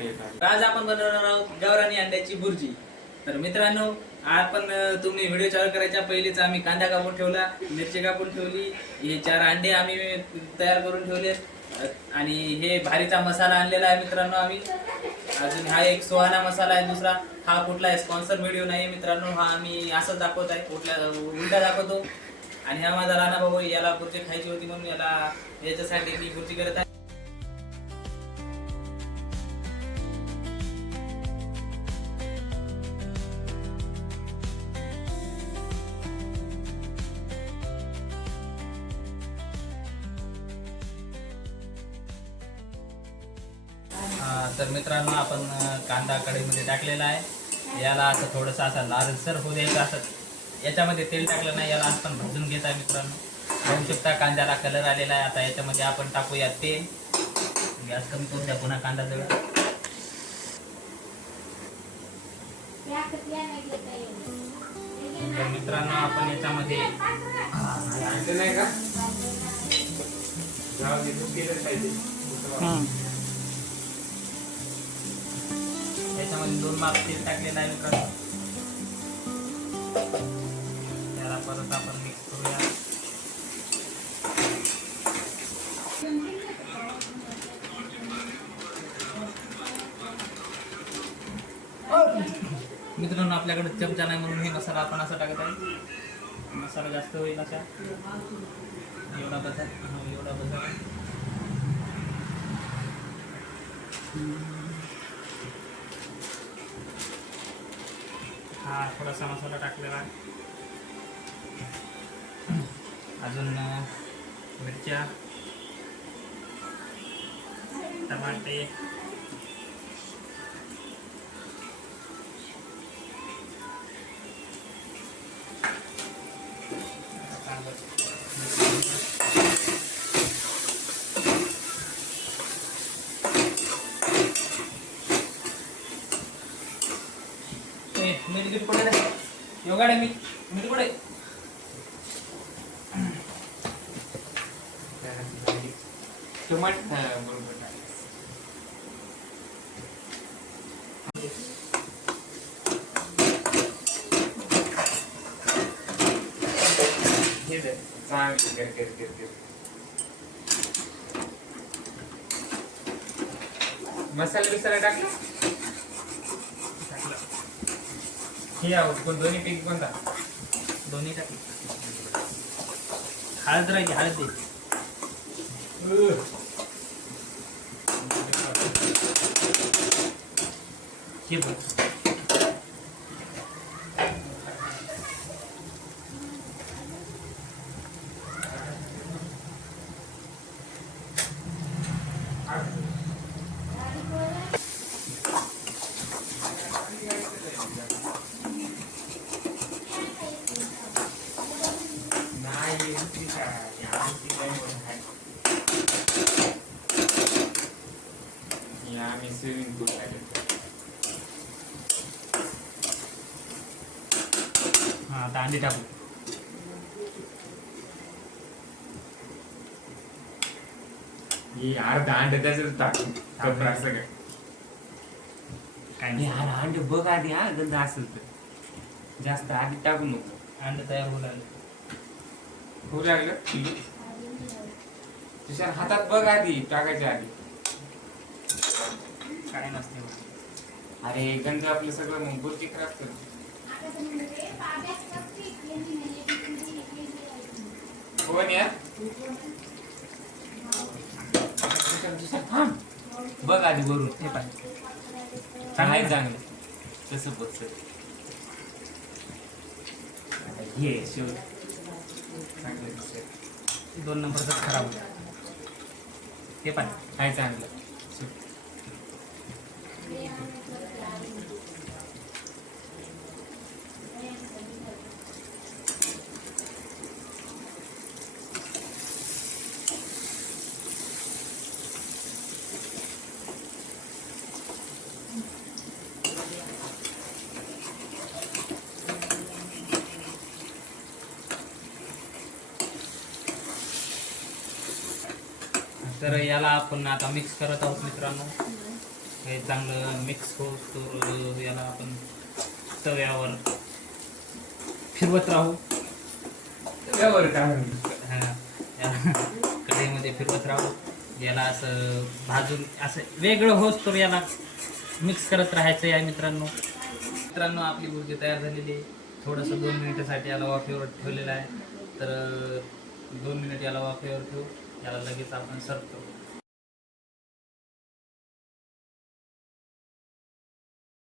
आज आपण बनवणार आहोत गावरानी अंड्याची भुर्जी. तर मित्रांनो, आपण तुम्ही व्हिडिओ चालू करायच्या पहिलेच आम्ही कांदा कापून ठेवला, मिरची कापून ठेवली, हे 4 अंडे आम्ही तयार करून ठेवले आणि हे भारीचा मसाला आणलेला आहे मित्रांनो आम्ही. अजून हा एक सुहाना मसाला आहे दुसरा. हा कुठला स्पॉन्सर व्हिडिओ नाही मित्रांनो, हा आम्ही असंच दाखवत आहे, कुठला उलटा दाखवतो. आणि हा माझा राणा भाऊ, याला भुर्जी खायची होती म्हणून याच्यासाठी मी भुर्जी करत आहे. तर मित्रांनो, आपण कांदा कढईमध्ये टाकलेला आहे. याला असं थोडंसं असं लालसर होऊ द्यायचं. असं याच्यामध्ये तेल टाकलं नाही, याला आपण भाजून घेत आहे मित्रांनो. पाहू शकता कांद्याला कलर आलेला आहे. आता याच्यामध्ये आपण टाकूया तेल. गॅस कमी करून द्या, पुन्हा कांदा जळेल. तर मित्रांनो, आपण याच्यामध्ये नाही का याच्यामध्ये 2 माप तेल टाकलेलं आहे मित्रांनो. त्याला परत आपण मिक्स करूया. मित्रांनो, आपल्याकडे चमचा नाही म्हणून हे मसाला आपण असा टाकत आहे. मसाला जास्त होईल असा. एवढा बसा, एवढा बसा. हा थोडासा मसाला टाकलेला आहे. अजून मिरच्या, टमाटे, मीठ पडे योगाडे मीठ पडे. टमाटर मसाला बिसाला टाकला. हे कोण दोन्ही पैकी कोणता? दोन्ही टाकले. हळद राहिली, हळद दे. हे बघ, स्विमिंग पूल हा आता अंडी टाकू. अर्धा अंड त्याच्यात टाकू. काय नाही, अंड बघ आधी. हा गंध असेल तर जास्त आधी टाकू नको. अंड तयार होऊ लागले. होऊ लागलं तुझ्या हातात बघ आधी टाकायच्या आधी. काय नसते. अरे गंध आपलं सगळं मग बुर्जी खराब कर. कोण या बघ आधी वरून. हे पाहिजे चांगलं चांगलं तसं बघ. हे शिव चांगलं दिसत. 2 नंबरच खराब होतं. हे पाहिजे काय चांगलं. तर याला आपण आता मिक्स करत आहोत मित्रांनो. हे चांगलं मिक्स होतो याला आपण तव्यावर फिरवत राहू. तव्यावर काय म्हणतो? हा, याला कढईमध्ये फिरवत राहू. याला असं भाजून असं वेगळं होस तर याला मिक्स करत राहायचं आहे मित्रांनो. आपली भुर्जी तयार झालेली आहे. थोडंसं 2 मिनिटासाठी याला वाफेवर ठेवलेलं आहे. तर 2 मिनिट याला वाफेवर ठेवू. याला लगेच आपण सर्व करू.